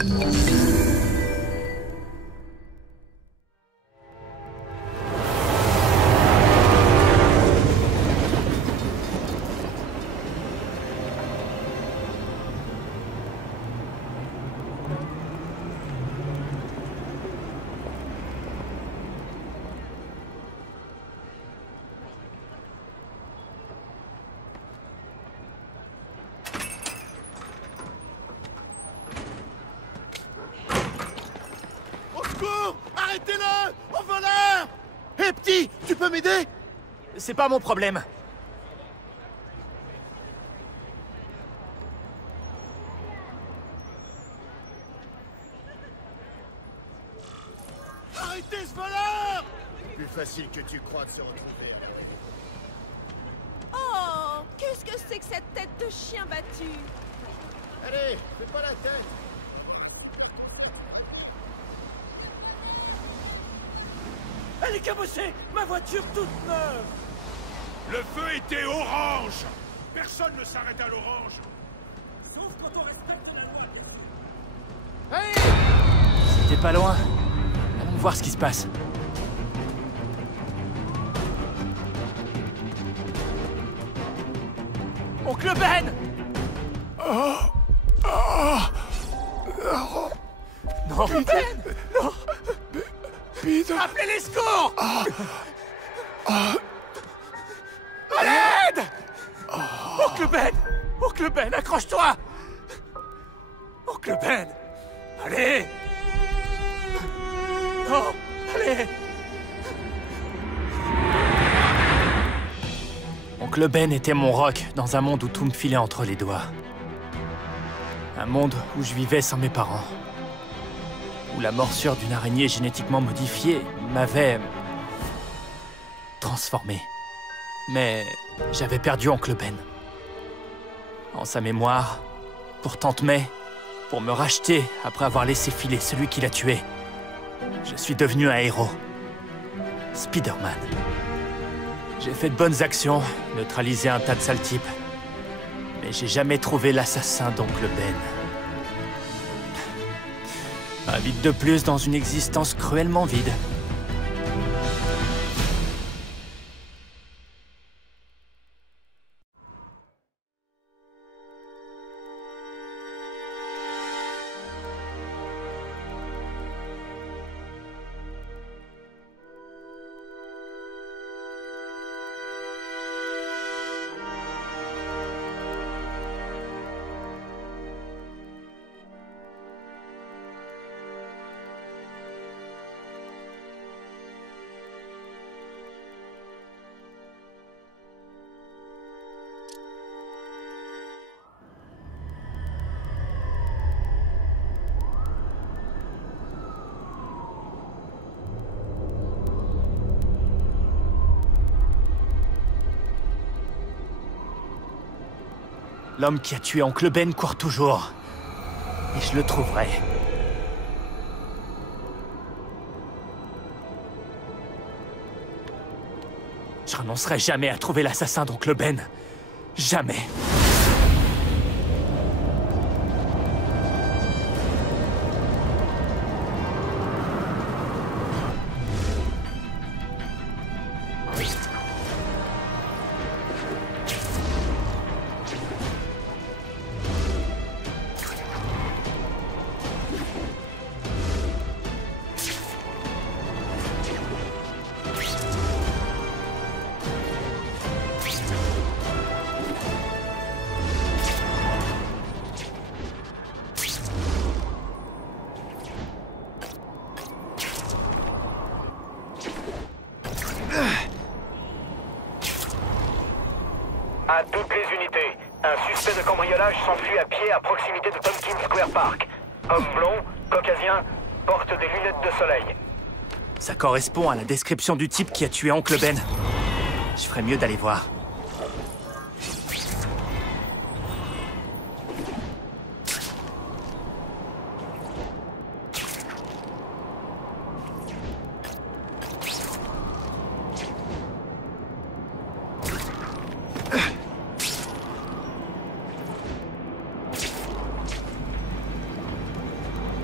Arrêtez-le! Au voleur! Hé, petit, tu peux m'aider? C'est pas mon problème. Arrêtez ce voleur! Plus facile que tu crois de se retrouver. Oh, qu'est-ce que c'est que cette tête de chien battu? Allez, fais pas la tête. Elle est cabossée! Ma voiture toute neuve! Le feu était orange! Personne ne s'arrête à l'orange! Sauf quand on respecte la loi! Hey! C'était pas loin. Allons voir ce qui se passe. Oncle Ben! Non, Ben! Non! Peter! Appelez les secours! À l'aide! Oncle Ben! Oncle Ben, accroche-toi! Oncle Ben! Allez! Non! Allez! Oncle Ben était mon rock dans un monde où tout me filait entre les doigts. Un monde où je vivais sans mes parents. Où la morsure d'une araignée génétiquement modifiée m'avait transformé. Mais j'avais perdu Oncle Ben. En sa mémoire, pour Tante May, pour me racheter après avoir laissé filer celui qui l'a tué, je suis devenu un héros. Spider-Man. J'ai fait de bonnes actions, neutralisé un tas de sales types. Mais j'ai jamais trouvé l'assassin d'Oncle Ben. Un vide de plus dans une existence cruellement vide. L'homme qui a tué Oncle Ben court toujours. Et je le trouverai. Je renoncerai jamais à trouver l'assassin d'Oncle Ben. Jamais. À toutes les unités, un suspect de cambriolage s'enfuit à pied à proximité de Tompkins Square Park. Homme blond, caucasien, porte des lunettes de soleil. Ça correspond à la description du type qui a tué Oncle Ben. Je ferais mieux d'aller voir.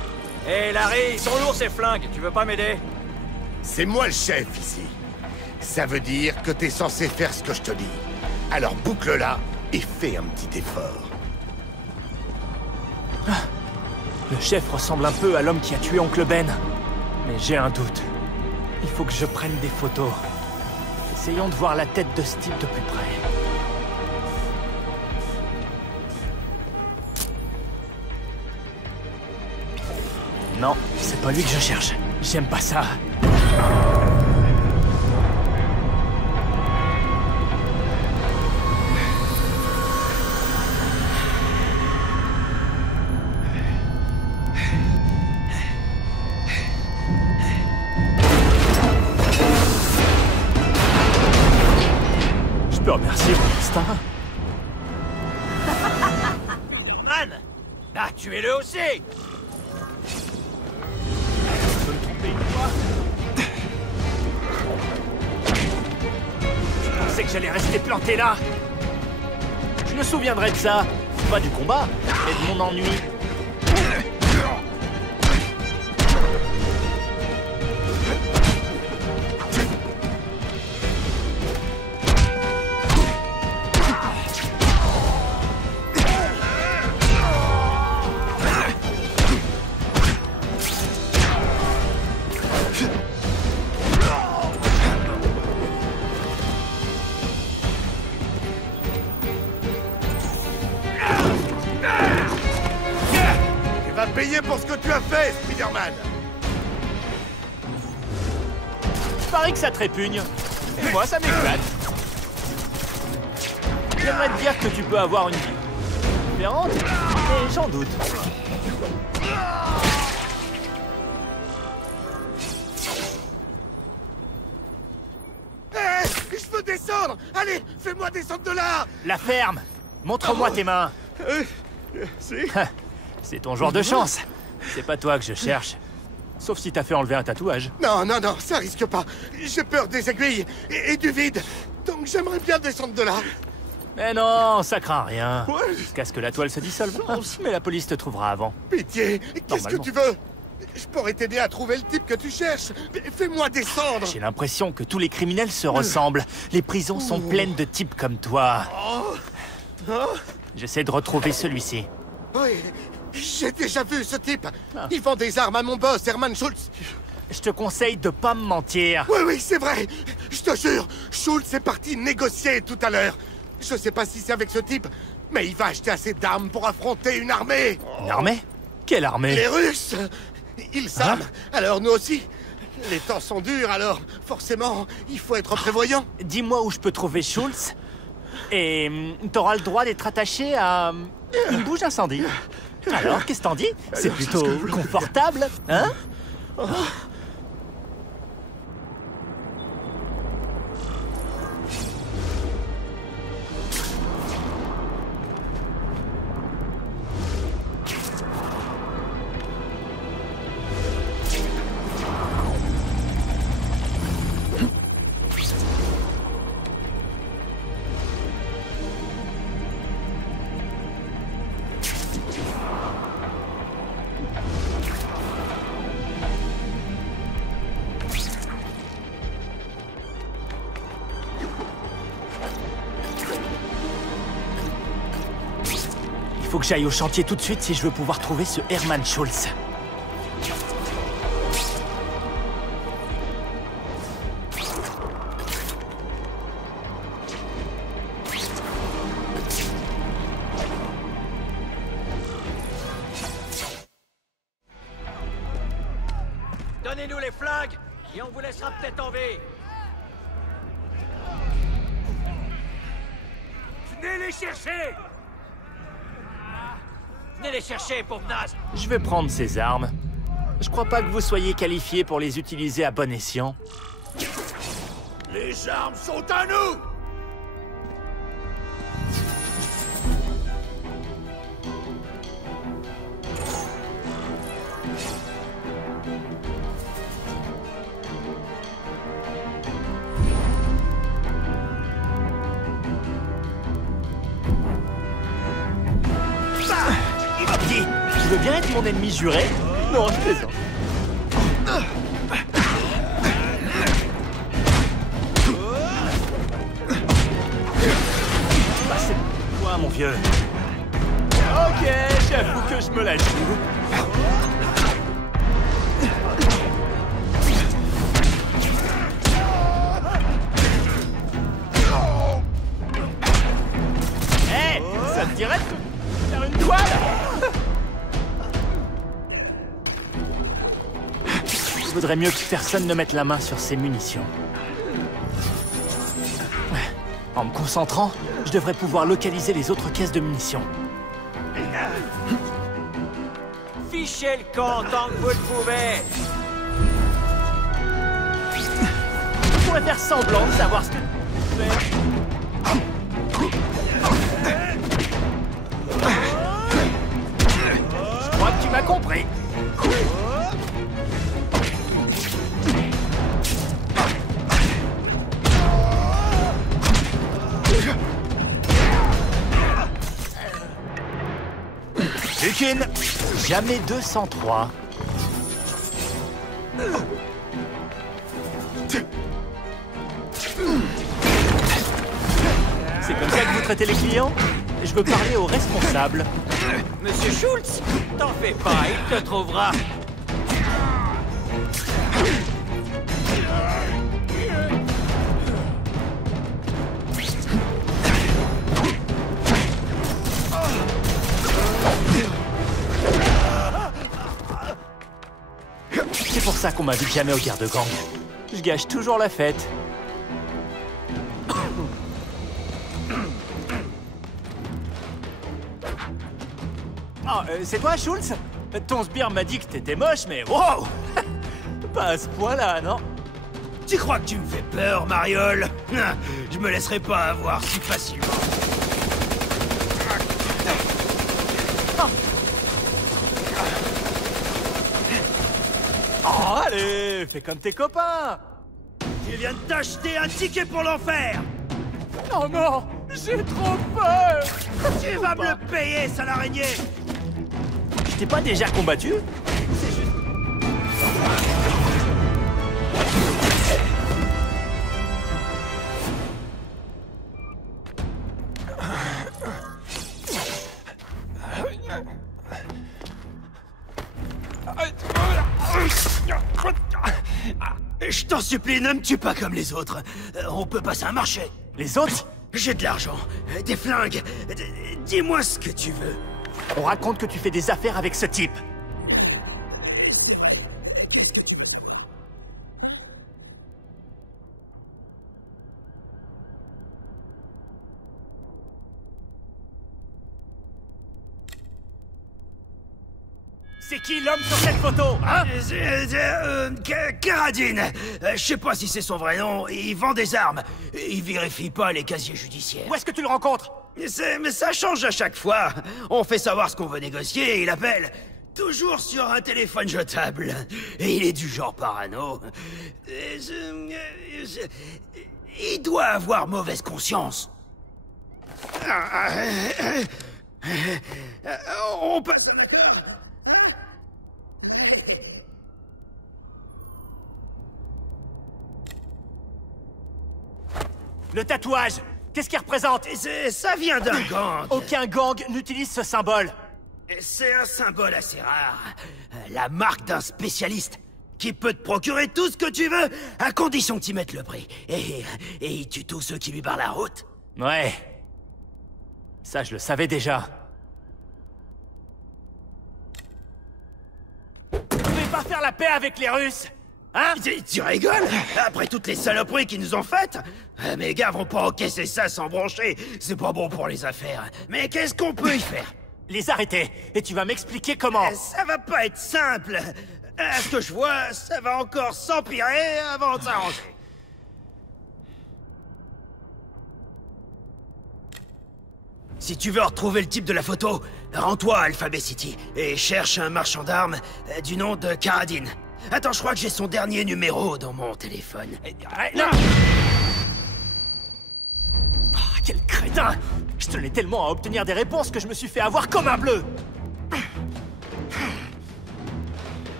Hé Larry, ils sont lourds ces flingues, tu veux pas m'aider? C'est moi le chef ici. Ça veut dire que t'es censé faire ce que je te dis. Alors boucle-la et fais un petit effort. Le chef ressemble un peu à l'homme qui a tué Oncle Ben. Mais j'ai un doute. Il faut que je prenne des photos. Essayons de voir la tête de ce type de plus près. Non, c'est pas lui que je cherche. J'aime pas ça. Je peux remercier mon instinct. Anne! Ah, tuez-le aussi! Je pensais que j'allais rester planté là. Je me souviendrai de ça. Pas du combat, mais de mon ennui. Payé pour ce que tu as fait, Spider-Man. Il paraît que ça te répugne. Et moi, ça m'éclate. J'aimerais te dire que tu peux avoir une vie différente, mais j'en doute. Hé, je veux descendre. Allez, fais-moi descendre de là. La ferme. Montre-moi tes mains. C'est ton genre de chance. C'est pas toi que je cherche. Sauf si t'as fait enlever un tatouage. Non, non, non, ça risque pas. J'ai peur des aiguilles et du vide. Donc j'aimerais bien descendre de là. Mais non, ça craint rien. Jusqu'à ce que la toile se dissolve. Mais la police te trouvera avant. Pitié, qu'est-ce que tu veux? Je pourrais t'aider à trouver le type que tu cherches. Mais fais-moi descendre. J'ai l'impression que tous les criminels se ressemblent. Les prisons sont pleines de types comme toi. J'essaie de retrouver celui-ci. Oui, j'ai déjà vu ce type. Il vend des armes à mon boss, Herman Schultz. Je te conseille de pas me mentir. Oui, oui, c'est vrai. Je te jure, Schultz est parti négocier tout à l'heure. Je sais pas si c'est avec ce type, mais il va acheter assez d'armes pour affronter une armée. Une armée? Quelle armée? Les Russes. Ils savent. Alors nous aussi. Les temps sont durs, alors forcément, il faut être prévoyant. Dis-moi où je peux trouver Schultz. Et t'auras le droit d'être attaché à une bouche d'incendie. Alors, qu'est-ce que t'en dis? C'est plutôt confortable, hein? Il faut que j'aille au chantier tout de suite si je veux pouvoir trouver ce Herman Schultz. Donnez-nous les flingues et on vous laissera peut-être en vie. Venez les chercher! Venez les chercher, pauvre naze! Je vais prendre ces armes. Je crois pas que vous soyez qualifié pour les utiliser à bon escient. Les armes sont à nous! Tu veux bien être mon ennemi juré? Non, je plaisante. Bah, c'est quoi, mon vieux? Ok, j'avoue que je me la joue. Hé, ça te dirait de faire une toile? Il vaudrait mieux que personne ne mette la main sur ses munitions. En me concentrant, je devrais pouvoir localiser les autres caisses de munitions. Fichez le camp tant que vous le pouvez. Je pourrais faire semblant de savoir ce que tu fais. Je crois que tu m'as compris. Lukin, jamais 203. C'est comme ça que vous traitez les clients? Je veux parler au responsable. Monsieur Schultz, t'en fais pas, il te trouvera. C'est pour ça qu'on m'invite jamais aux guerres de gang. Je gâche toujours la fête. Oh, c'est toi, Schultz? Ton sbire m'a dit que t'étais moche, mais wow! Pas à ce point-là, non? Tu crois que tu me fais peur, Mariole? Je me laisserai pas avoir si facilement. Oh, allez, fais comme tes copains! Tu viens de t'acheter un ticket pour l'enfer! Oh non, j'ai trop peur! Tu vas me le payer, sale araignée! Je t'ai pas déjà combattu? C'est juste... Je t'en supplie, ne me tue pas comme les autres. On peut passer un marché. Les autres? J'ai de l'argent, des flingues. Dis-moi ce que tu veux. On raconte que tu fais des affaires avec ce type. C'est qui l'homme sur cette photo, hein? Karadine. Je sais pas si c'est son vrai nom. Il vend des armes. Il vérifie pas les casiers judiciaires. Où est-ce que tu le rencontres? Mais ça change à chaque fois. On fait savoir ce qu'on veut négocier et il appelle. Toujours sur un téléphone jetable. Et il est du genre parano. Il doit avoir mauvaise conscience. On passe à la... Le tatouage, qu'est-ce qu'il représente? Ça vient d'un gang. Aucun gang n'utilise ce symbole. C'est un symbole assez rare. La marque d'un spécialiste qui peut te procurer tout ce que tu veux, à condition que tu mettes le prix. Et il tue tous ceux qui lui barrent la route. Ouais. Ça, je le savais déjà. Vous pouvez pas faire la paix avec les Russes? Hein? Tu rigoles? Après toutes les saloperies qu'ils nous ont faites? Mes gars vont pas encaisser ça sans broncher. C'est pas bon pour les affaires. Mais qu'est-ce qu'on peut y faire? Les arrêter. Et tu vas m'expliquer comment. Ça va pas être simple. À ce que je vois, ça va encore s'empirer avant de s'arranger. Si tu veux retrouver le type de la photo, rends-toi à Alphabet City et cherche un marchand d'armes du nom de Karadine. Attends, je crois que j'ai son dernier numéro dans mon téléphone. Non! Oh, quel crétin! Je tenais tellement à obtenir des réponses que je me suis fait avoir comme un bleu!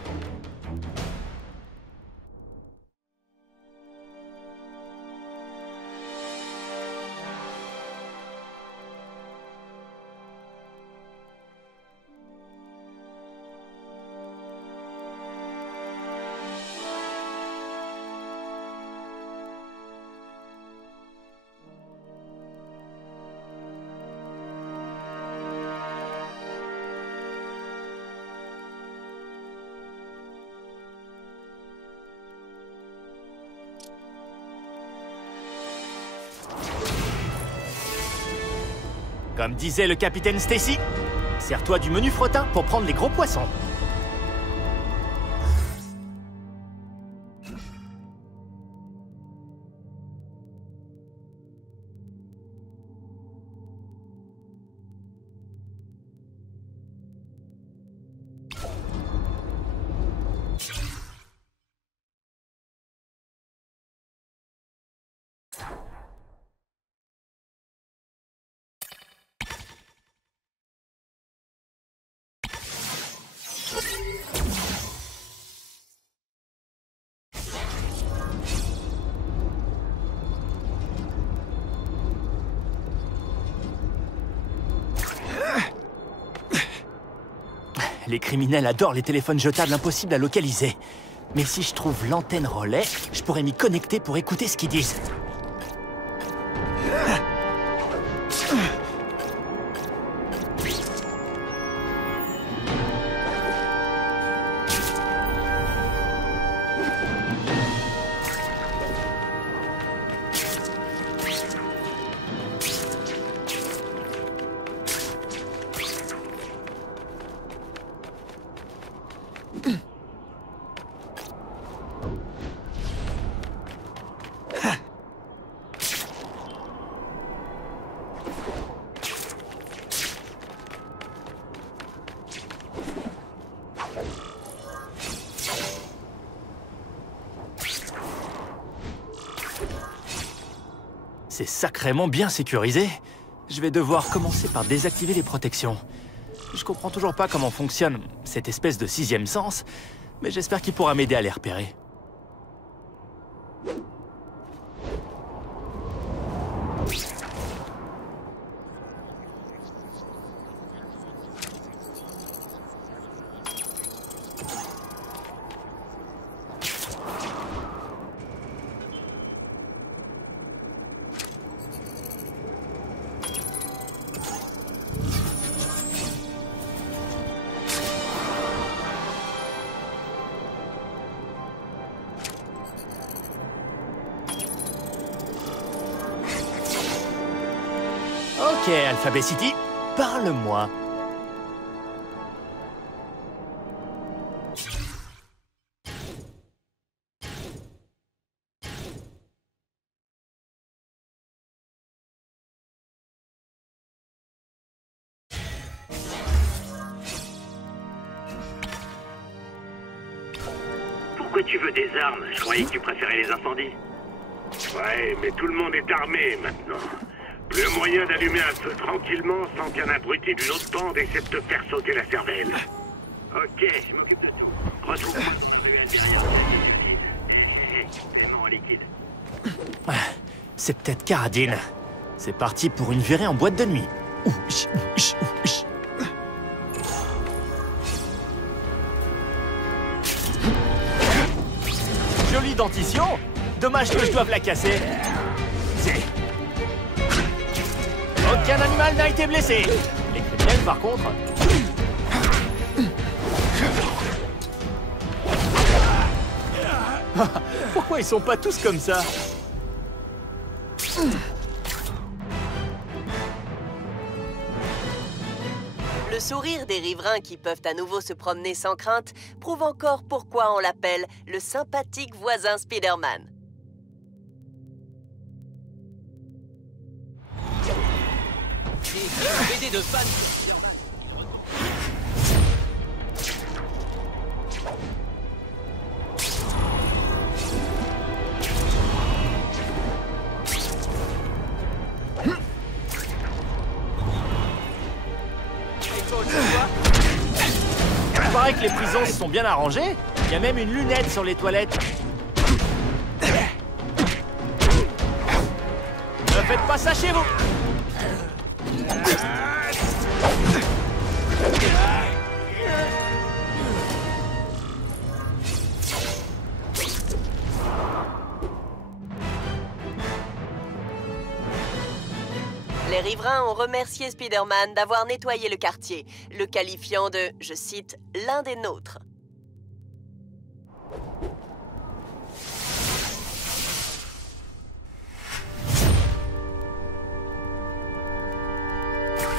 Comme disait le capitaine Stacy, sers-toi du menu fretin pour prendre les gros poissons. Les criminels adorent les téléphones jetables impossibles à localiser. Mais si je trouve l'antenne relais, je pourrais m'y connecter pour écouter ce qu'ils disent. C'est sacrément bien sécurisé. Je vais devoir commencer par désactiver les protections. Je comprends toujours pas comment fonctionne cette espèce de sixième sens, mais j'espère qu'il pourra m'aider à les repérer. Ok, Alphabet City, parle-moi. Pourquoi tu veux des armes? Je croyais que tu préférais les incendies. Ouais, mais tout le monde est armé maintenant. Plus le moyen d'allumer un feu tranquillement sans qu'un abruti d'une autre bande essaie de te faire sauter la cervelle. Ok, je m'occupe de tout. Retrouve-moi sur la ruelle derrière le en liquide. C'est peut-être Caradine. C'est parti pour une virée en boîte de nuit. Jolie dentition. Dommage que je doive la casser. Aucun animal n'a été blessé. Les criminels, par contre... Pourquoi ils sont pas tous comme ça? Le sourire des riverains qui peuvent à nouveau se promener sans crainte prouve encore pourquoi on l'appelle le sympathique voisin Spider-Man. BD de fans sur Spider-Man. Il paraît que les prisons se sont bien arrangées. Il y a même une lunette sur les toilettes. Ne faites pas ça chez vous. Les riverains ont remercié Spider-Man d'avoir nettoyé le quartier, le qualifiant de, je cite, l'un des nôtres.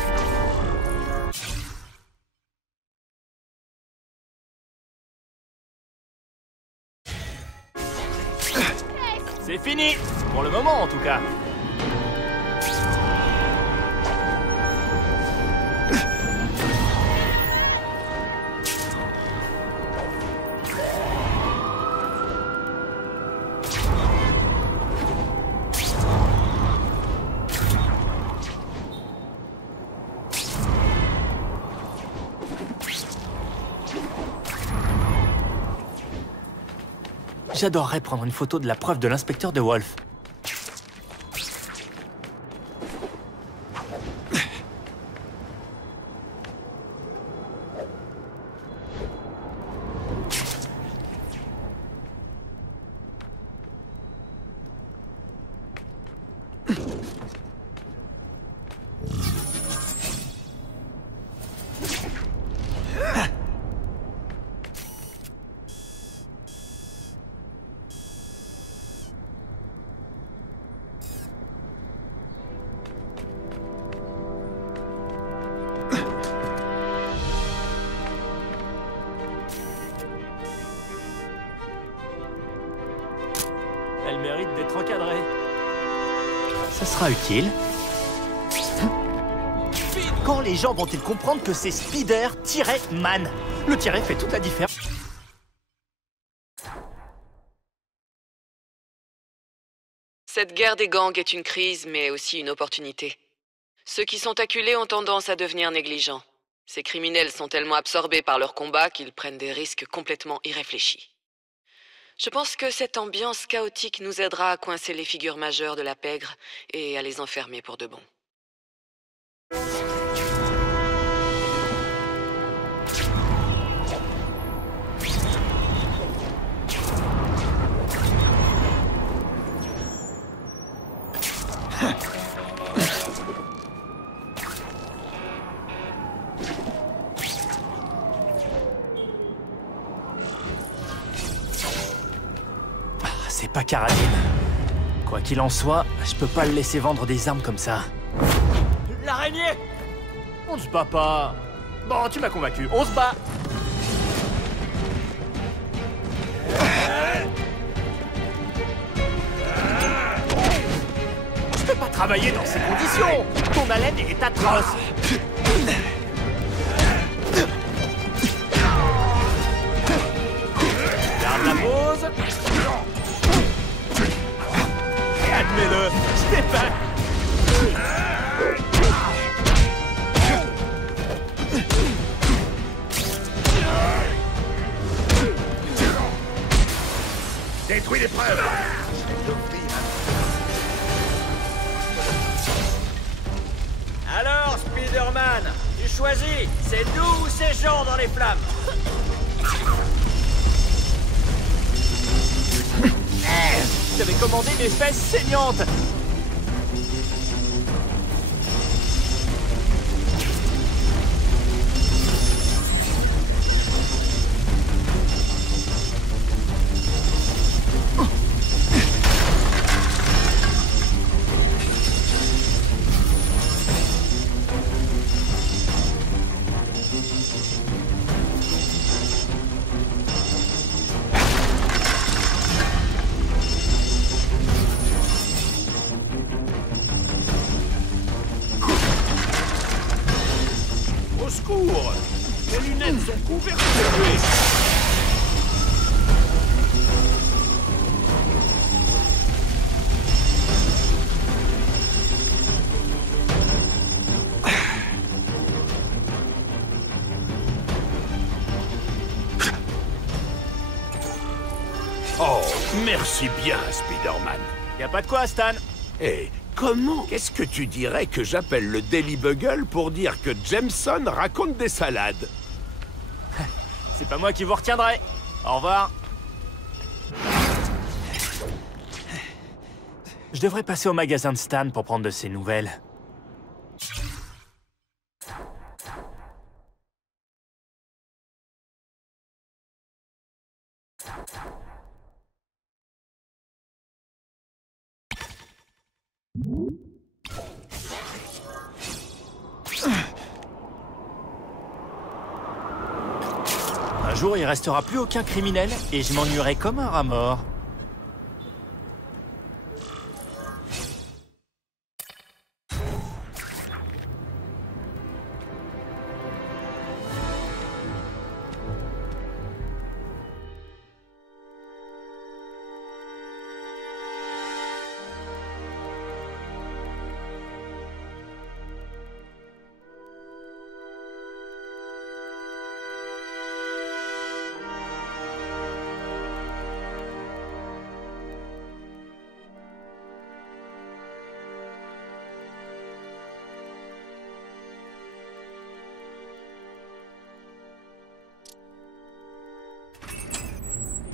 C'est fini! Pour le moment, en tout cas. J'adorerais prendre une photo de la preuve de l'inspecteur de Wolf. Elle mérite d'être encadrée. Ça sera utile. Quand les gens vont-ils comprendre que c'est Spider-Man? Le tiret fait toute la différence. Cette guerre des gangs est une crise, mais aussi une opportunité. Ceux qui sont acculés ont tendance à devenir négligents. Ces criminels sont tellement absorbés par leur combat qu'ils prennent des risques complètement irréfléchis. Je pense que cette ambiance chaotique nous aidera à coincer les figures majeures de la pègre et à les enfermer pour de bon. C'est pas Karadin. Quoi qu'il en soit, je peux pas le laisser vendre des armes comme ça. L'araignée! On se bat pas. Bon, tu m'as convaincu. On se bat! Je peux pas travailler dans ces conditions! Ton haleine est atroce! Garde la pause! Admets-le, je t'ai pas... Détruis les preuves! Alors, Spider-Man, tu choisis, c'est nous ou ces gens dans les flammes? J'avais commandé des fesses saignantes! Au secours! Les lunettes sont couvertes de buée. Oh, merci bien, Spider-Man. Y a pas de quoi, Stan. Eh, comment est-ce que tu dirais que j'appelle le Daily Bugle pour dire que Jameson raconte des salades? C'est pas moi qui vous retiendrai. Au revoir. Je devrais passer au magasin de Stan pour prendre de ses nouvelles. Un jour, il restera plus aucun criminel et je m'ennuierai comme un rat mort.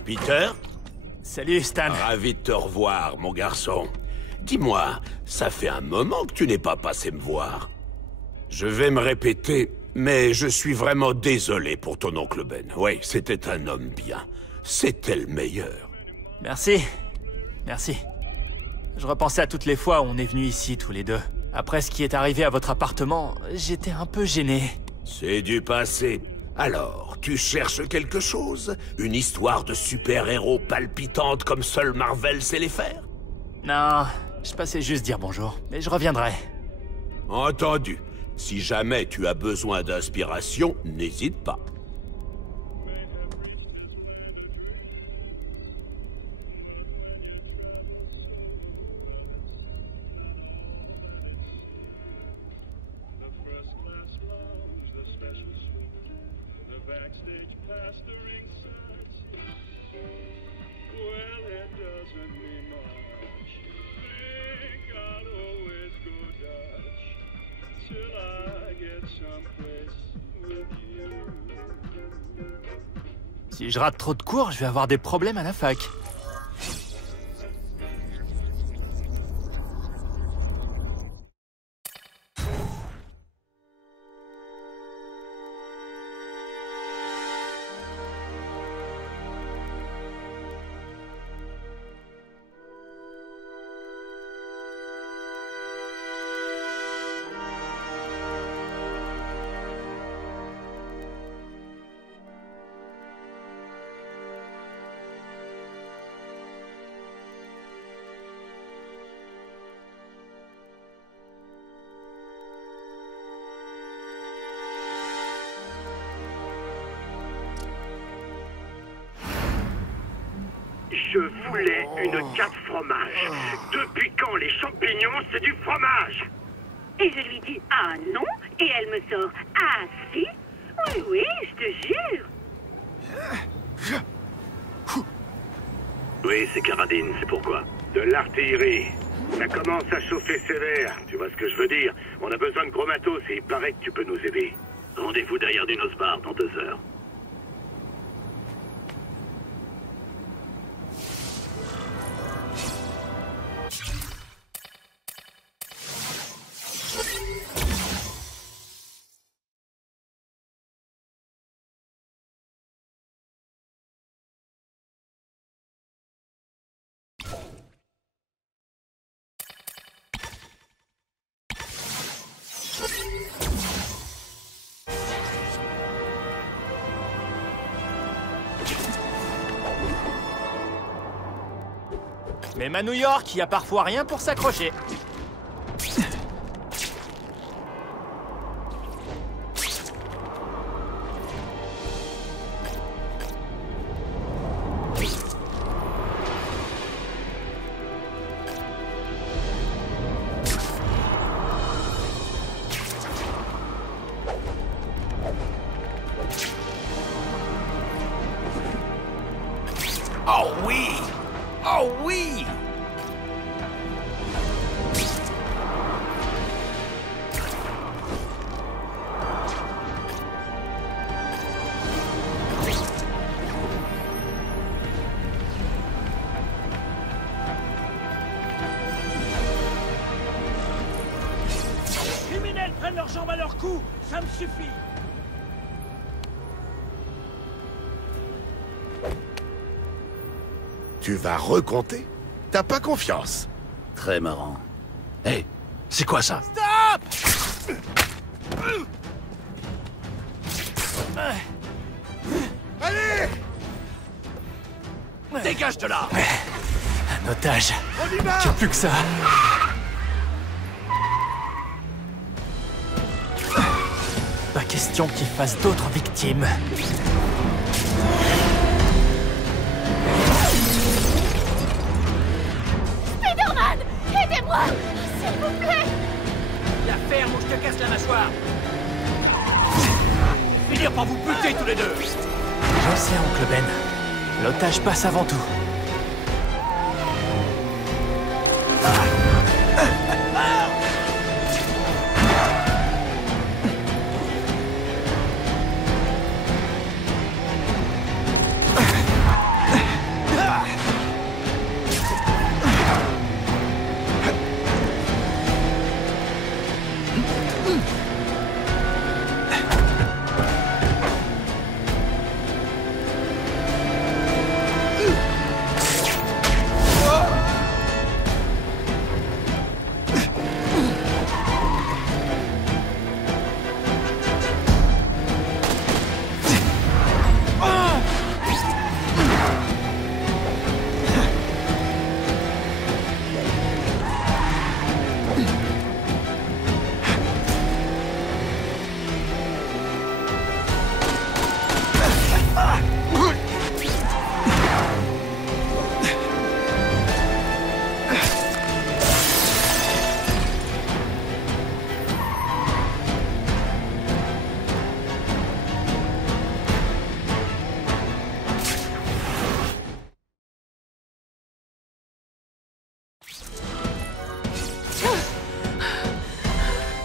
Peter? Salut, Stan. Ravi de te revoir, mon garçon. Dis-moi, ça fait un moment que tu n'es pas passé me voir. Je vais me répéter, mais je suis vraiment désolé pour ton oncle Ben. Oui, c'était un homme bien. C'était le meilleur. Merci. Merci. Je repensais à toutes les fois où on est venus ici, tous les deux. Après ce qui est arrivé à votre appartement, j'étais un peu gêné. C'est du passé. Alors, tu cherches quelque chose? Une histoire de super-héros palpitante comme seul Marvel sait les faire? Non, je passais juste dire bonjour, mais je reviendrai. Entendu. Si jamais tu as besoin d'inspiration, n'hésite pas. Si je rate trop de cours, je vais avoir des problèmes à la fac. Je voulais une carte fromage. Depuis quand les champignons, c'est du fromage? Et je lui dis ah non, et elle me sort ah si. Oui, oui, je te jure. Oui, c'est Caradine, c'est pourquoi. De l'artillerie. Ça commence à chauffer sévère, tu vois ce que je veux dire? On a besoin de gros matos et il paraît que tu peux nous aider. Rendez-vous derrière du Nosbar dans 2 heures. Même à New York, il y a parfois rien pour s'accrocher. Oh oui! Oh oui! Criminels prennent leurs jambes à leur cou, ça me suffit. Tu vas recompter? T'as pas confiance? Très marrant. Hé, hey, c'est quoi ça? Stop! Allez! Dégage de là! Un otage. On y va! J'ai plus que ça. Pas question qu'il fasse d'autres victimes. Spider-Man! Aidez-moi! S'il vous plaît! La ferme ou je te casse la mâchoire. Finir par vous buter tous les deux! Je sais, oncle Ben. L'otage passe avant tout.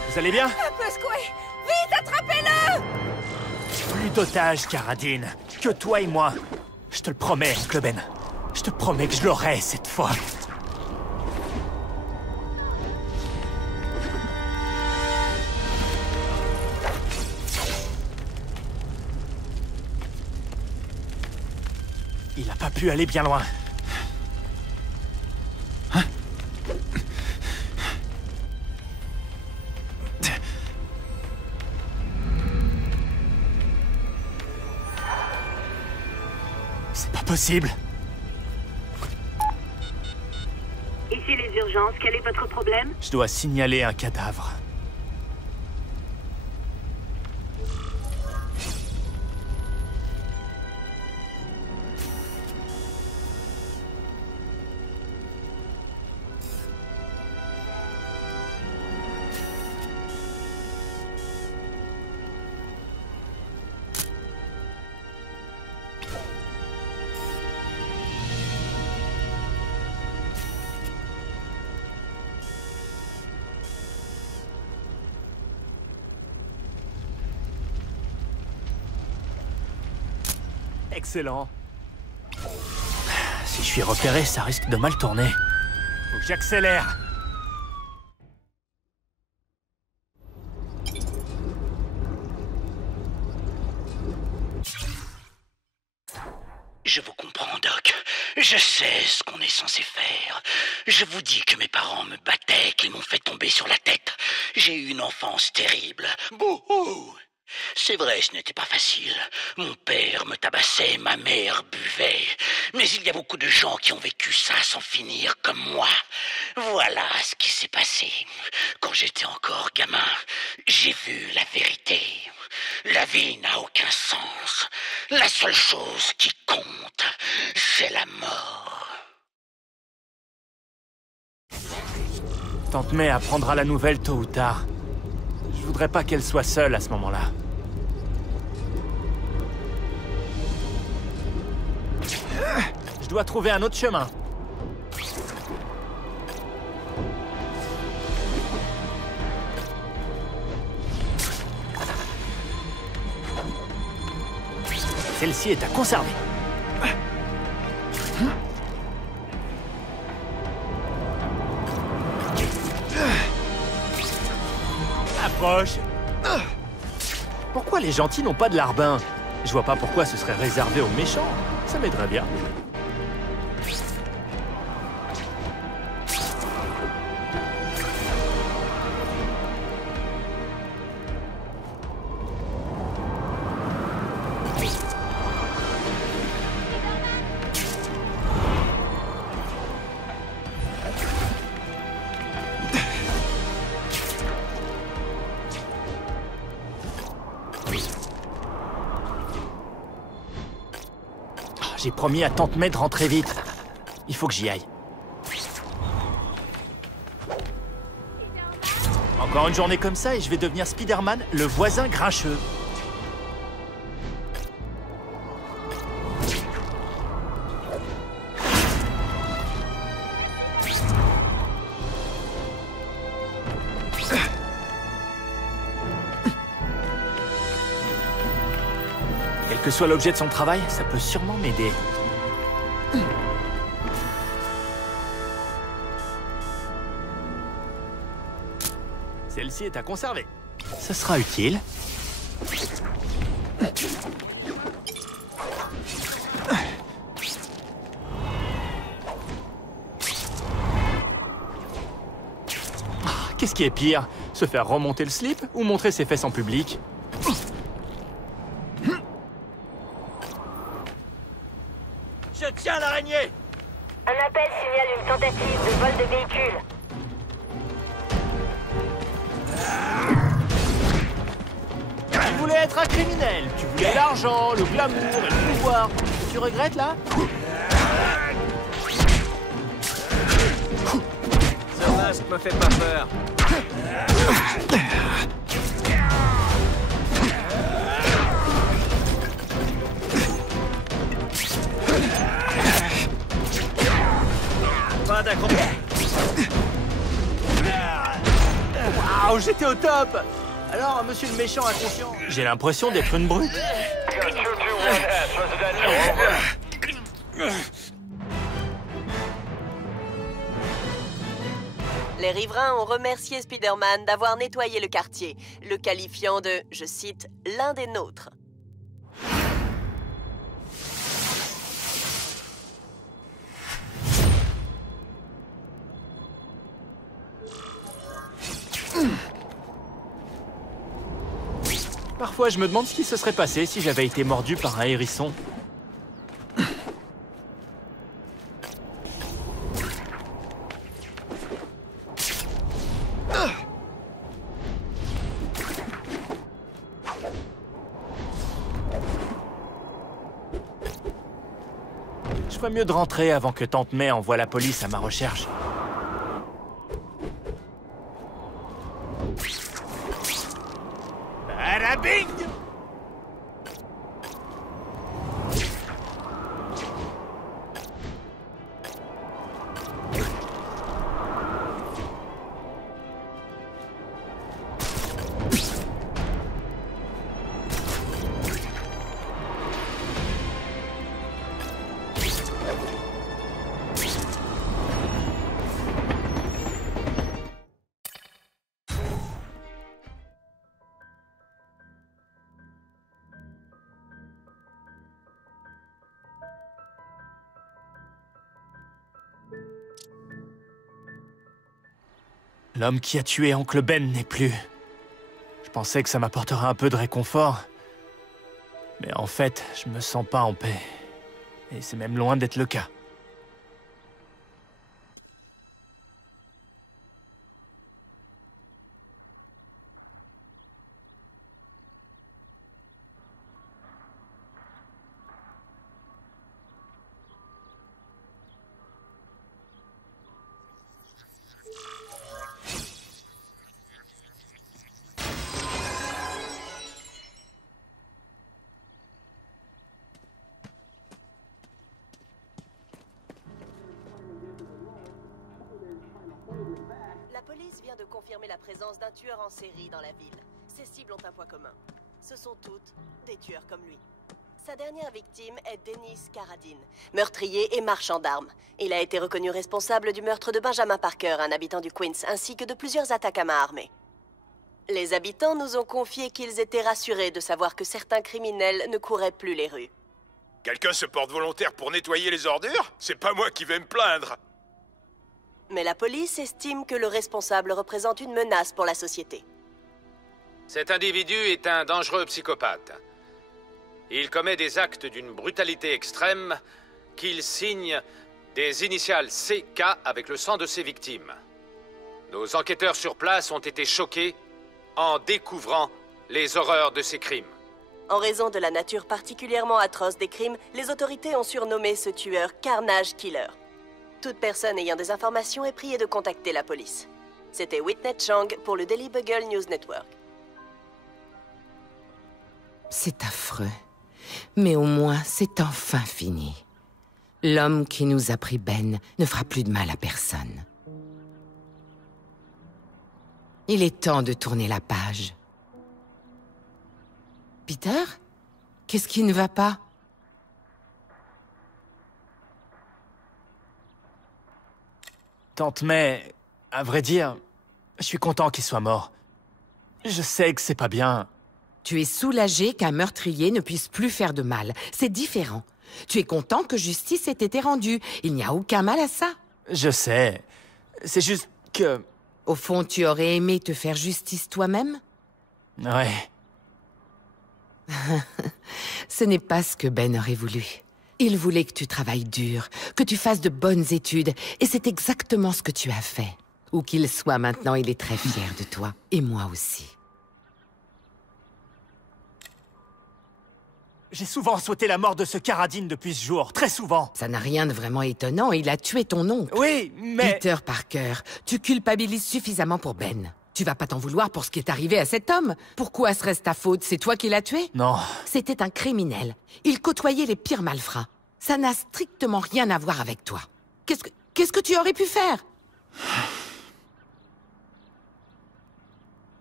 Vous allez bien? Un peu secoué. Vite, attrapez-le! Plus d'otages, Karadine. Que toi et moi. Je te le promets, Oncle Ben. Je te promets que je l'aurai cette fois. Il n'a pas pu aller bien loin. C'est pas possible. Ici les urgences, quel est votre problème? Je dois signaler un cadavre. Excellent. Si je suis repéré, ça risque de mal tourner. Faut que j'accélère. Je vous comprends, Doc. Je sais ce qu'on est censé faire. Je vous dis que mes parents me battaient, qu'ils m'ont fait tomber sur la tête. J'ai eu une enfance terrible. Bouhou! C'est vrai, ce n'était pas facile. Mon père me tabassait, ma mère buvait. Mais il y a beaucoup de gens qui ont vécu ça sans finir comme moi. Voilà ce qui s'est passé. Quand j'étais encore gamin, j'ai vu la vérité. La vie n'a aucun sens. La seule chose qui compte, c'est la mort. Tante May apprendra la nouvelle tôt ou tard. Je voudrais pas qu'elle soit seule à ce moment-là. Je dois trouver un autre chemin. Celle-ci est à conserver. Approche. Pourquoi les gentils n'ont pas de larbin? Je vois pas pourquoi ce serait réservé aux méchants. Ça m'aiderait bien. J'ai promis à Tante May de rentrer vite. Il faut que j'y aille. Encore une journée comme ça et je vais devenir Spider-Man, le voisin grincheux. Quel que soit l'objet de son travail, ça peut sûrement m'aider. Celle-ci est à conserver. Ça sera utile. Qu'est-ce qui est pire? Se faire remonter le slip ou montrer ses fesses en public? Je tiens l'araignée! Un appel signale une tentative de vol de véhicule. Tu voulais être un criminel, tu voulais l'argent, le glamour et le pouvoir. Tu regrettes là? Ce masque me fait pas peur. Pas d'accroche. Waouh, j'étais au top! Alors, monsieur le méchant inconscient? J'ai l'impression d'être une brute. Les riverains ont remercié Spider-Man d'avoir nettoyé le quartier, le qualifiant de, je cite, l'un des nôtres. Parfois, je me demande ce qui se serait passé si j'avais été mordu par un hérisson. Je ferais mieux de rentrer avant que Tante May envoie la police à ma recherche. Bing! L'homme qui a tué Oncle Ben n'est plus. Je pensais que ça m'apporterait un peu de réconfort. Mais en fait, je me sens pas en paix. Et c'est même loin d'être le cas. La police vient de confirmer la présence d'un tueur en série dans la ville. Ses cibles ont un point commun. Ce sont toutes des tueurs comme lui. Sa dernière victime est Dennis Carradine, meurtrier et marchand d'armes. Il a été reconnu responsable du meurtre de Benjamin Parker, un habitant du Queens, ainsi que de plusieurs attaques à main armée. Les habitants nous ont confié qu'ils étaient rassurés de savoir que certains criminels ne couraient plus les rues. Quelqu'un se porte volontaire pour nettoyer les ordures? C'est pas moi qui vais me plaindre. Mais la police estime que le responsable représente une menace pour la société. Cet individu est un dangereux psychopathe. Il commet des actes d'une brutalité extrême qu'il signe des initiales CK avec le sang de ses victimes. Nos enquêteurs sur place ont été choqués en découvrant les horreurs de ces crimes. En raison de la nature particulièrement atroce des crimes, les autorités ont surnommé ce tueur Carnage Killer. Toute personne ayant des informations est priée de contacter la police. C'était Whitney Chang pour le Daily Bugle News Network. C'est affreux. Mais au moins, c'est enfin fini. L'homme qui nous a pris Ben ne fera plus de mal à personne. Il est temps de tourner la page. Peter? Qu'est-ce qui ne va pas? Tante May, à vrai dire, je suis content qu'il soit mort. Je sais que c'est pas bien. Tu es soulagé qu'un meurtrier ne puisse plus faire de mal. C'est différent. Tu es content que justice ait été rendue. Il n'y a aucun mal à ça. Je sais. C'est juste que... Au fond, tu aurais aimé te faire justice toi-même? Ouais. Ce n'est pas ce que Ben aurait voulu. Il voulait que tu travailles dur, que tu fasses de bonnes études, et c'est exactement ce que tu as fait. Où qu'il soit maintenant, il est très fier de toi, et moi aussi. J'ai souvent souhaité la mort de ce Carradine depuis ce jour, très souvent. Ça n'a rien de vraiment étonnant, il a tué ton oncle. Oui, mais... Peter Parker, tu culpabilises suffisamment pour Ben. Tu vas pas t'en vouloir pour ce qui est arrivé à cet homme. Pourquoi serait-ce ta faute? C'est toi qui l'as tué? Non. C'était un criminel. Il côtoyait les pires malfrats. Ça n'a strictement rien à voir avec toi. Qu'est-ce que tu aurais pu faire?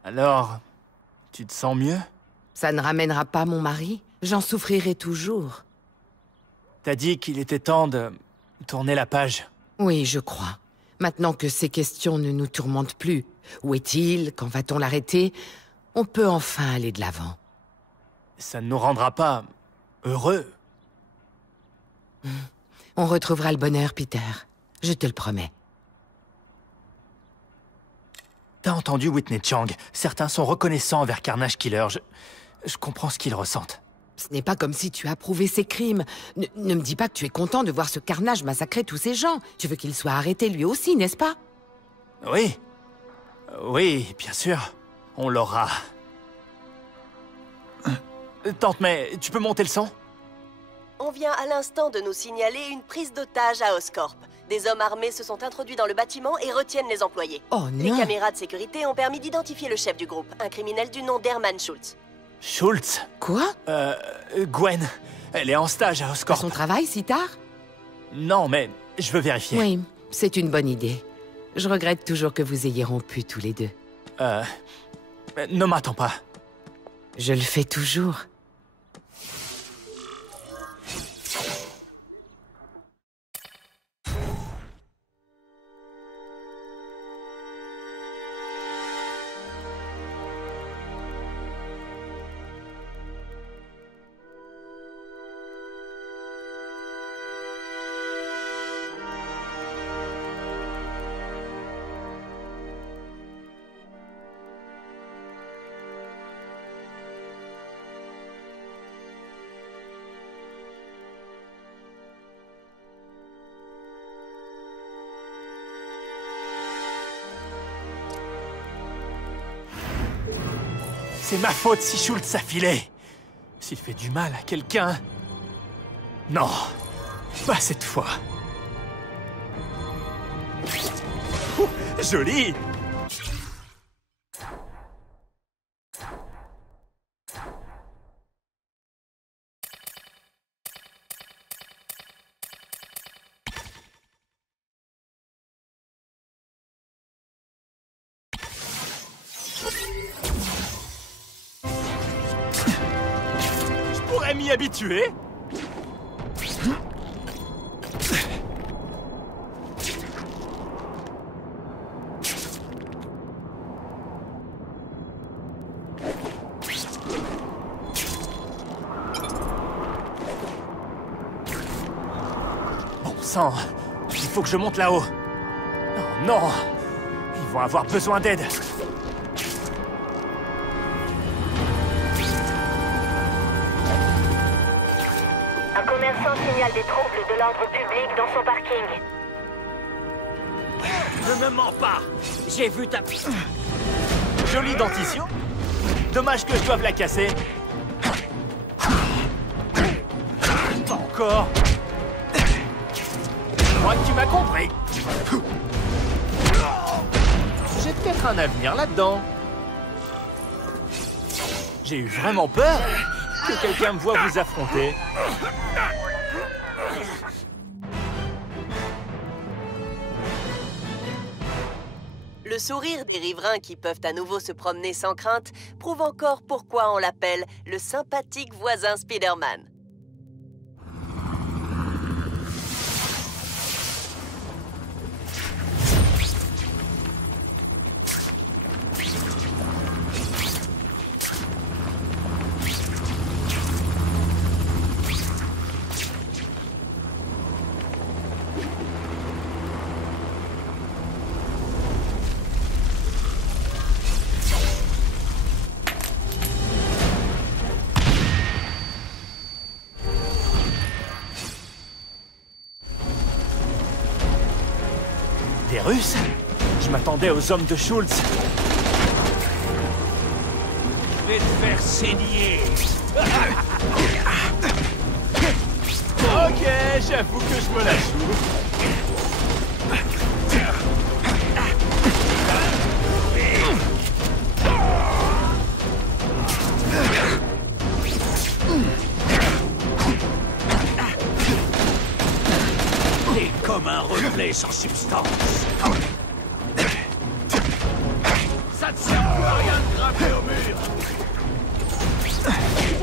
Alors, tu te sens mieux? Ça ne ramènera pas mon mari. J'en souffrirai toujours. T'as dit qu'il était temps de tourner la page. Oui, je crois. Maintenant que ces questions ne nous tourmentent plus, où est-il? Quand va-t-on l'arrêter? On peut enfin aller de l'avant. Ça ne nous rendra pas heureux. On retrouvera le bonheur, Peter. Je te le promets. T'as entendu Whitney Chang? Certains sont reconnaissants envers Carnage Killer. Je comprends ce qu'ils ressentent. Ce n'est pas comme si tu approuvais ses crimes. Ne me dis pas que tu es content de voir ce Carnage massacrer tous ces gens. Tu veux qu'il soit arrêté lui aussi, n'est-ce pas? Oui. Oui, bien sûr. On l'aura. Tante May, tu peux monter le son? On vient à l'instant de nous signaler une prise d'otage à Oscorp. Des hommes armés se sont introduits dans le bâtiment et retiennent les employés. Oh non! Les caméras de sécurité ont permis d'identifier le chef du groupe, un criminel du nom d'Herman Schultz. Schultz? Quoi? Gwen. Elle est en stage à Oscorp. À son travail, si tard? Non, mais je veux vérifier. Oui, c'est une bonne idée. Je regrette toujours que vous ayez rompu tous les deux. Ne m'attends pas. Je le fais toujours. C'est ma faute si Schultz a filé. S'il fait du mal à quelqu'un... Non, pas cette fois. Ouh, joli! M'y habituer. Bon sang, il faut que je monte là-haut. Oh non, ils vont avoir besoin d'aide. Un commerçant signale des troubles de l'ordre public dans son parking. Ne me mens pas! J'ai vu ta... Jolie dentition. Dommage que je doive la casser. Pas encore. Je crois que tu m'as compris. J'ai peut-être un avenir là-dedans. J'ai eu vraiment peur que quelqu'un me voie vous affronter. Le sourire des riverains qui peuvent à nouveau se promener sans crainte prouve encore pourquoi on l'appelle le sympathique voisin Spider-Man. Des Russes? Je m'attendais aux hommes de Schultz. Je vais te faire saigner. Ok, j'avoue que je me la joue. T'es comme un reflet sans substance. Ça te sert plus à rien de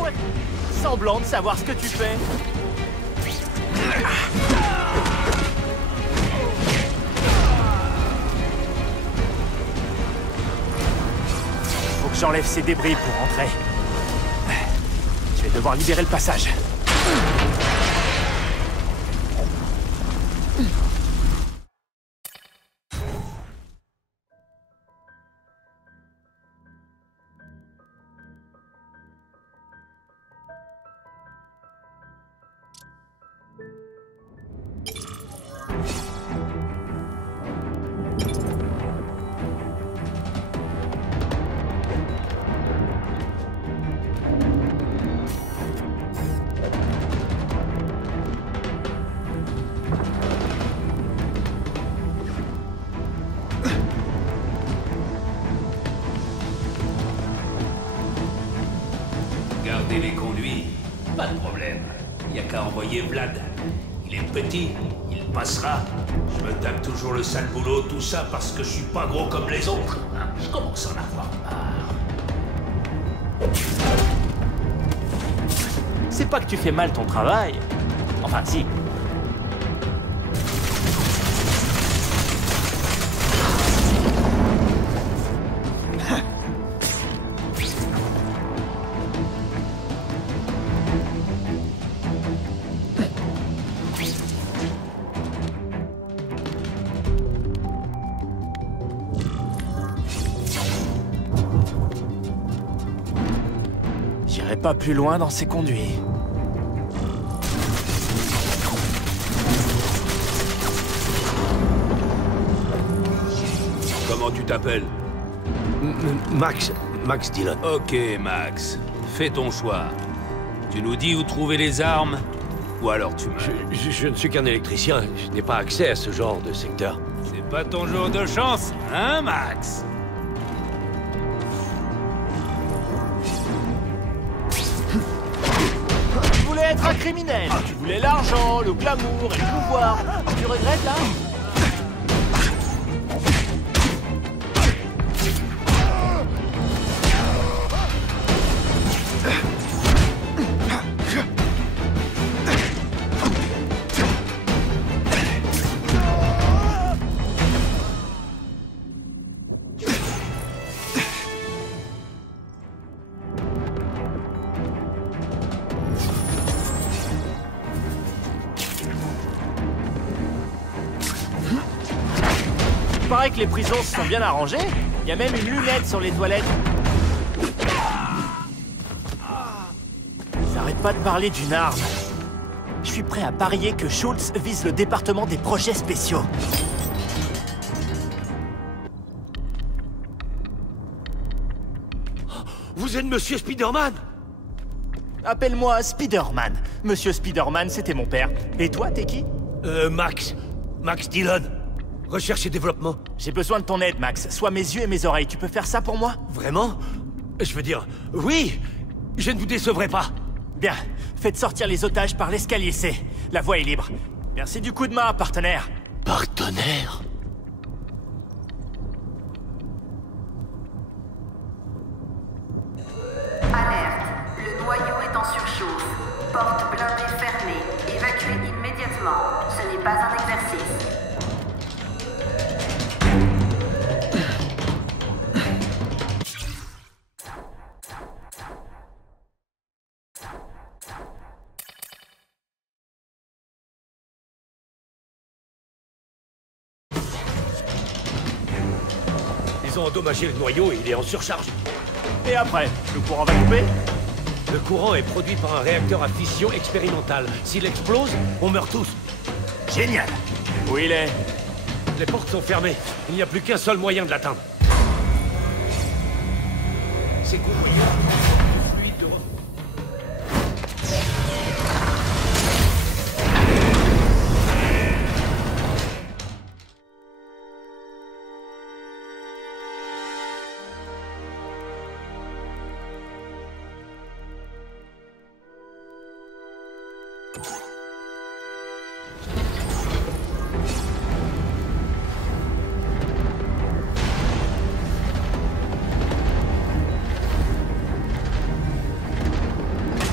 Semblant de savoir ce que tu fais. Faut que j'enlève ces débris pour rentrer. Je vais devoir libérer le passage. Gardez les conduits, pas de problème. Y a qu'à envoyer Vlad. Il est petit, il passera. Je me tape toujours le sale boulot, tout ça parce que je suis pas gros comme les autres. Hein, je commence à en avoir marre. C'est pas que tu fais mal ton travail. Enfin, si. J'irai pas plus loin dans ces conduits. Comment tu t'appelles? Max Dillon. Ok, Max. Fais ton choix. Tu nous dis où trouver les armes, ou alors tu meurs. Je ne suis qu'un électricien, je n'ai pas accès à ce genre de secteur. C'est pas ton jour de chance, hein, Max? Tu voulais être un criminel. Tu voulais l'argent, le glamour et le pouvoir. Tu regrettes, là? Il paraît que les prisons se sont bien arrangées. Il y a même une lunette sur les toilettes. Ils n'arrêtent pas de parler d'une arme. Je suis prêt à parier que Schultz vise le département des projets spéciaux. Vous êtes Monsieur Spider-Man? Appelle-moi Spider-Man. Monsieur Spider-Man, c'était mon père. Et toi, t'es qui? Max Dillon. Recherche et développement. J'ai besoin de ton aide, Max. Sois mes yeux et mes oreilles. Tu peux faire ça pour moi? Vraiment? Je veux dire, oui! Je ne vous décevrai pas. Bien. Faites sortir les otages par l'escalier C. La voie est libre. Merci du coup de main, partenaire. Partenaire? Alerte. Le noyau est en surchauffe. Porte blindée fermée. Évacuez immédiatement. Ce n'est pas un exercice. Ils ont endommagé le noyau et il est en surcharge. Et après, le courant va couper? Le courant est produit par un réacteur à fission expérimental. S'il explose, on meurt tous. Génial. Où il est? Les portes sont fermées. Il n'y a plus qu'un seul moyen de l'atteindre. C'est compris. Fluide de refroidissement.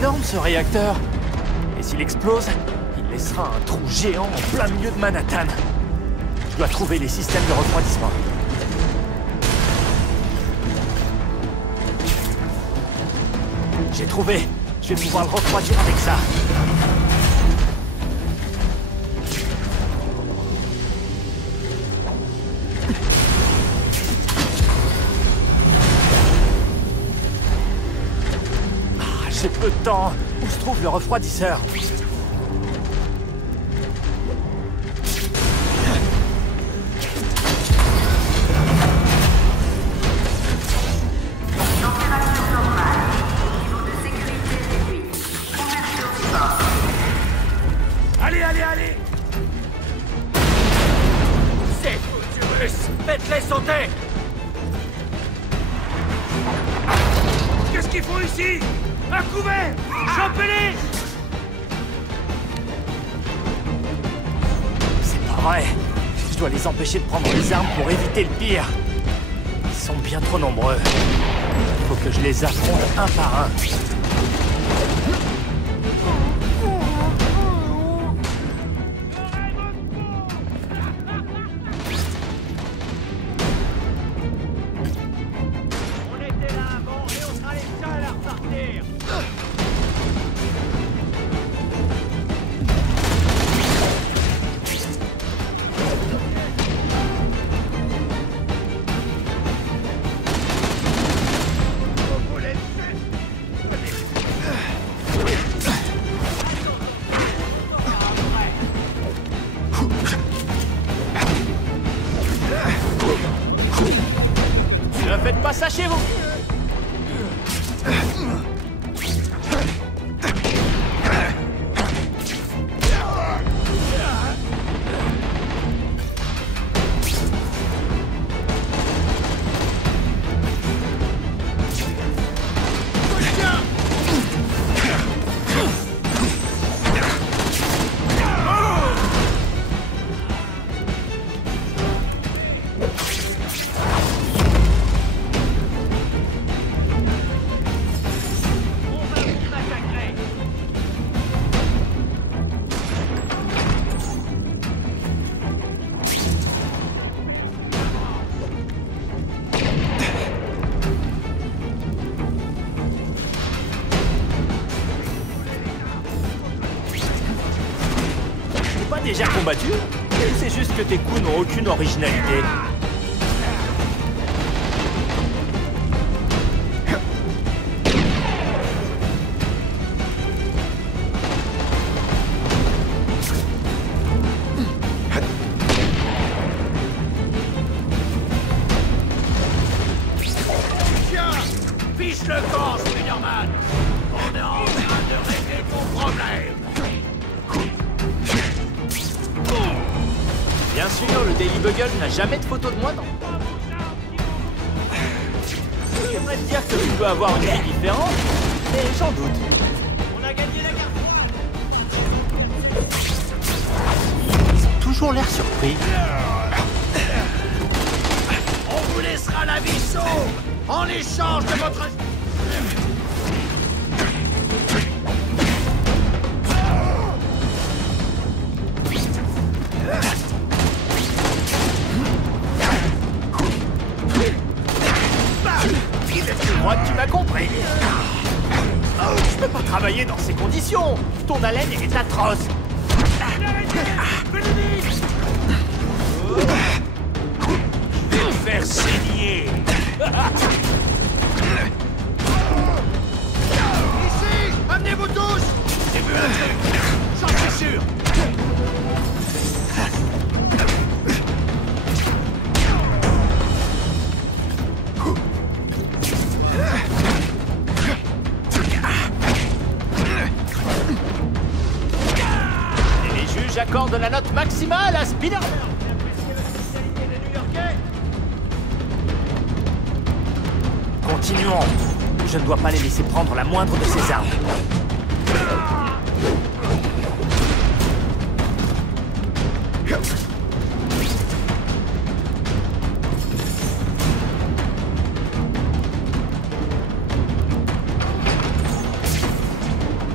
énorme ce réacteur. Et s'il explose, il laissera un trou géant en plein milieu de Manhattan. Je dois trouver les systèmes de refroidissement. J'ai trouvé. Je vais pouvoir le refroidir avec ça. J'ai peu de temps. Où se trouve le refroidisseur? Allez, allez, allez! C'est foutu russe! Faites-les sauter! Qu'est-ce qu'ils font ici? Un couvert! Chopez-les! C'est pas vrai. Je dois les empêcher de prendre les armes pour éviter le pire. Ils sont bien trop nombreux. Il faut que je les affronte un par un. Ne faites pas ça chez vous! Déjà combattu? C'est juste que tes coups n'ont aucune originalité. Tiens! Fiche le camp, Spider-Man! On est en train de régler ton problème! Bien sûr, le Daily Bugle n'a jamais de photo de moi dans... J'aimerais te dire que tu peux avoir une vie différente, mais j'en doute. On a gagné la carte! Ils ont toujours l'air surpris. On vous laissera la vie sauve en échange de votre... Je crois que tu m'as compris. Je peux pas travailler dans ces conditions. Ton haleine est atroce. Je vais le faire saigner. Ici! Amenez-vous tous! J'ai vu un truc! J'en suis sûr! J'accorde la note maximale à Spider-Man. Continuons. Je ne dois pas les laisser prendre la moindre de ces armes.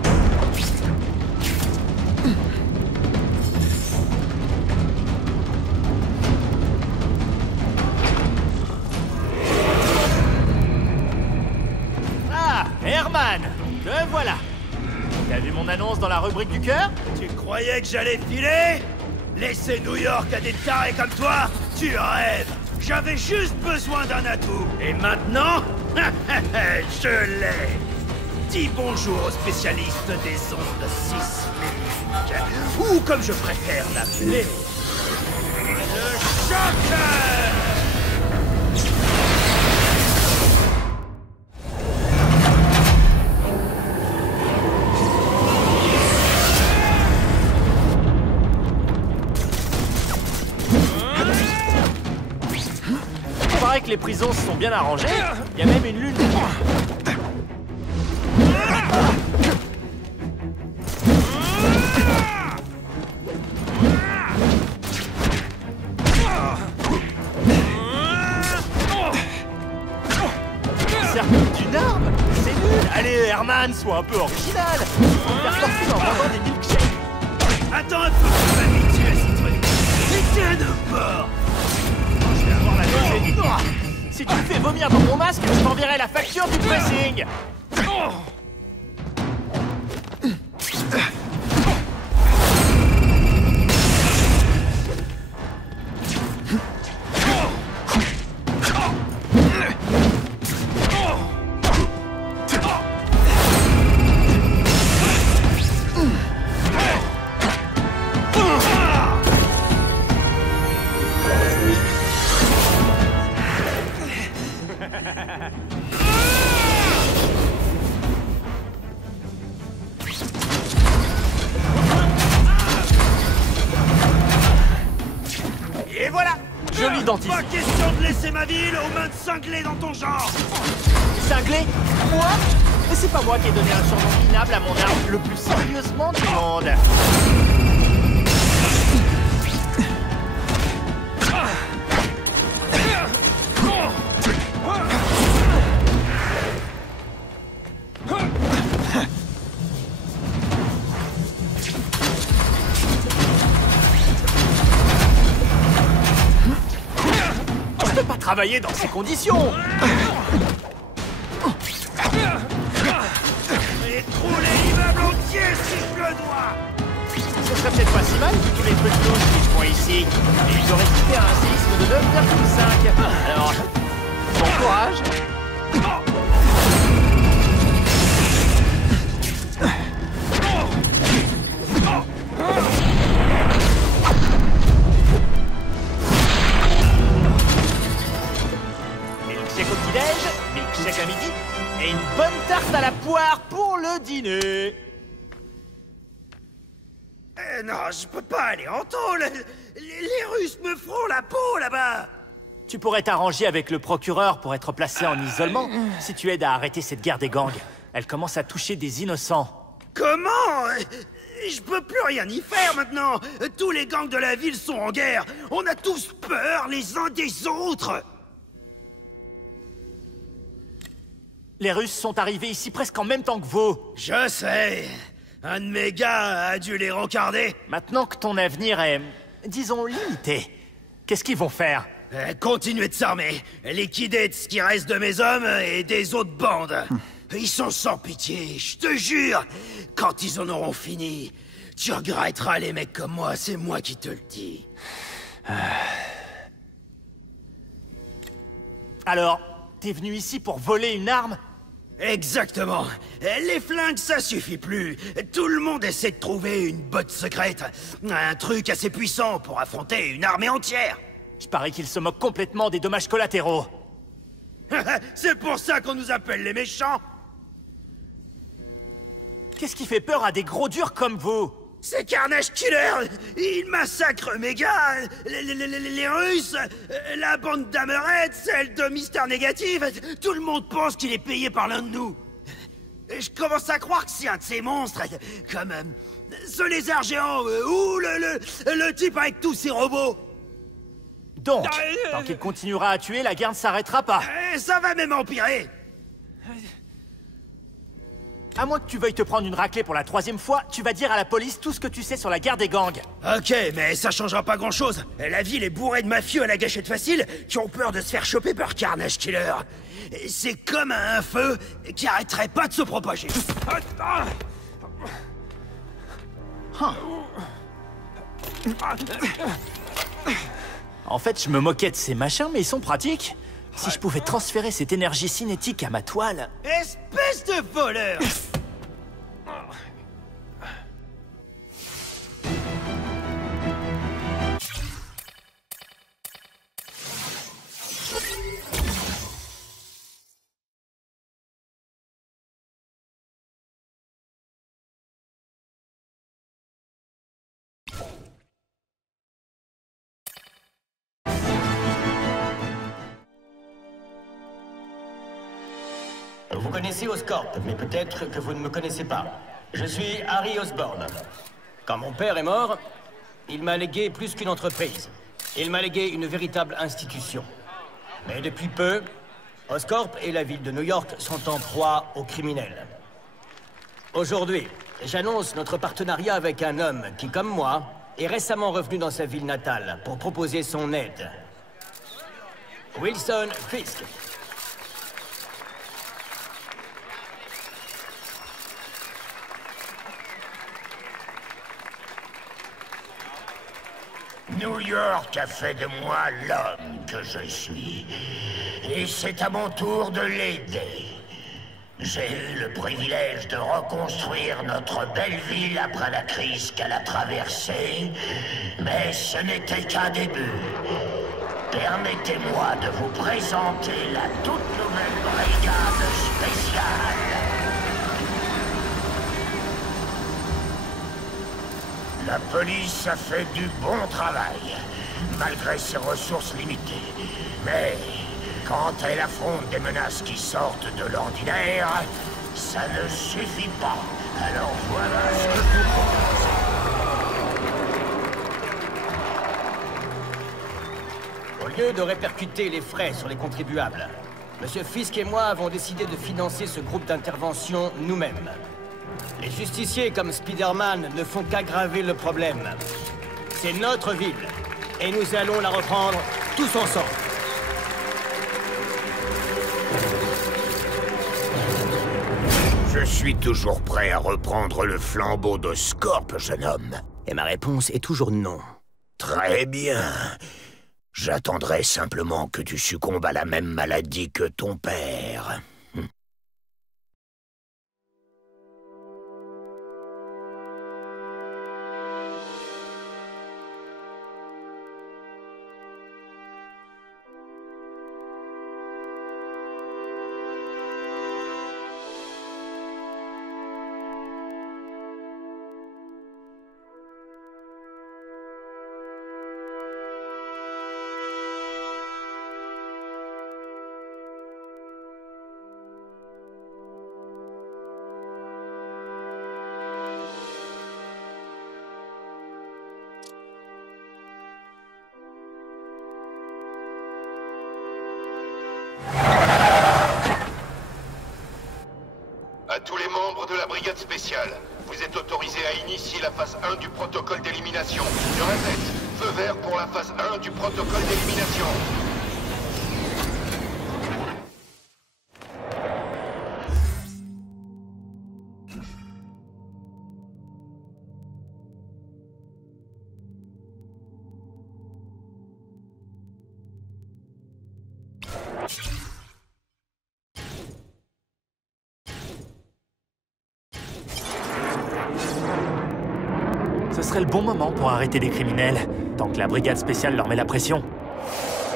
Herman, te voilà. T'as vu mon annonce dans la rubrique du cœur? Tu croyais que j'allais filer? Laisser New York à des tarés comme toi? Tu rêves! J'avais juste besoin d'un atout. Et maintenant, je l'ai. Dis bonjour aux spécialistes des ondes sismiques. Ou comme je préfère l'appeler, le choqueur! Il paraît que les prisons se sont bien arrangées. Il y a même une lune. Cercle d'une arme? C'est nul. Allez, Herman, sois un peu original. On va faire fortune en vendant des milkshakes. Attends un peu, je vais m'habituer à ces trucs. C'est un de mort. Je vais avoir la nausée. Si tu me fais vomir dans mon masque, je t'enverrai la facture du pressing. Et voilà, je l'identifie. Pas question de laisser ma ville aux mains de cinglés dans ton genre. Cinglé? Moi? Mais c'est pas moi qui ai donné un surnom minable à mon arme le plus sérieusement du monde. Je peux pas travailler dans ces conditions. Et trouler l'immeuble entier si je le dois. Ce serait peut-être pas si mal vu tous les trucs louches qui se font ici. Et ils auraient quitté un séisme de 9,5. Alors, bon courage. Milkshake au petit-déj, milkshake à midi, et une bonne tarte à la poire pour le dîner. Non, je peux pas aller en taule. Les Russes me feront la peau là-bas. Tu pourrais t'arranger avec le procureur pour être placé en isolement si tu aides à arrêter cette guerre des gangs. Elle commence à toucher des innocents. Comment? Je peux plus rien y faire maintenant. Tous les gangs de la ville sont en guerre. On a tous peur les uns des autres. Les Russes sont arrivés ici presque en même temps que vous. Je sais. Un de mes gars a dû les rencarder. Maintenant que ton avenir est, disons, limité, qu'est-ce qu'ils vont faire? Continuer de s'armer, liquider ce qui reste de mes hommes et des autres bandes. Ils sont sans pitié, je te jure. Quand ils en auront fini, tu regretteras les mecs comme moi, c'est moi qui te le dis. Alors, t'es venu ici pour voler une arme? Exactement. Les flingues, ça suffit plus. Tout le monde essaie de trouver une botte secrète. Un truc assez puissant pour affronter une armée entière. Je parie qu'ils se moquent complètement des dommages collatéraux. C'est pour ça qu'on nous appelle les méchants. Qu'est-ce qui fait peur à des gros durs comme vous? C'est Carnage Killer. Ils massacrent mes gars. Les Russes, la bande d'Hammerhead, celle de Mister Négative. Tout le monde pense qu'il est payé par l'un de nous. Je commence à croire que c'est un de ces monstres, comme ce lézard géant ou le type avec tous ses robots. Donc, tant qu'il continuera à tuer, la guerre ne s'arrêtera pas. Ça va même empirer. À moins que tu veuilles te prendre une raclée pour la 3e fois, tu vas dire à la police tout ce que tu sais sur la guerre des gangs. Ok, mais ça changera pas grand-chose. La ville est bourrée de mafieux à la gâchette facile qui ont peur de se faire choper par Carnage Killer. C'est comme un feu qui arrêterait pas de se propager. En fait, je me moquais de ces machins, mais ils sont pratiques. Si je pouvais transférer cette énergie cinétique à ma toile... Espèce de voleur! Vous connaissez Oscorp, mais peut-être que vous ne me connaissez pas. Je suis Harry Osborn. Quand mon père est mort, il m'a légué plus qu'une entreprise. Il m'a légué une véritable institution. Mais depuis peu, Oscorp et la ville de New York sont en proie aux criminels. Aujourd'hui, j'annonce notre partenariat avec un homme qui, comme moi, est récemment revenu dans sa ville natale pour proposer son aide. Wilson Fisk. New York a fait de moi l'homme que je suis. Et c'est à mon tour de l'aider. J'ai eu le privilège de reconstruire notre belle ville après la crise qu'elle a traversée, mais ce n'était qu'un début. Permettez-moi de vous présenter la toute nouvelle brigade spéciale. La police a fait du bon travail, malgré ses ressources limitées. Mais quand elle affronte des menaces qui sortent de l'ordinaire, ça ne suffit pas. Alors voilà ce que je vous propose. Au lieu de répercuter les frais sur les contribuables, Monsieur Fisk et moi avons décidé de financer ce groupe d'intervention nous-mêmes. Les justiciers comme Spider-Man ne font qu'aggraver le problème. C'est notre ville, et nous allons la reprendre tous ensemble. Je suis toujours prêt à reprendre le flambeau d'Oscorp, jeune homme. Et ma réponse est toujours non. Très bien. J'attendrai simplement que tu succombes à la même maladie que ton père. À tous les membres de la brigade spéciale, vous êtes autorisés à initier la phase 1 du protocole d'élimination. Je répète, feu vert pour la phase 1 du protocole d'élimination. Ce serait le bon moment pour arrêter les criminels, tant que la brigade spéciale leur met la pression.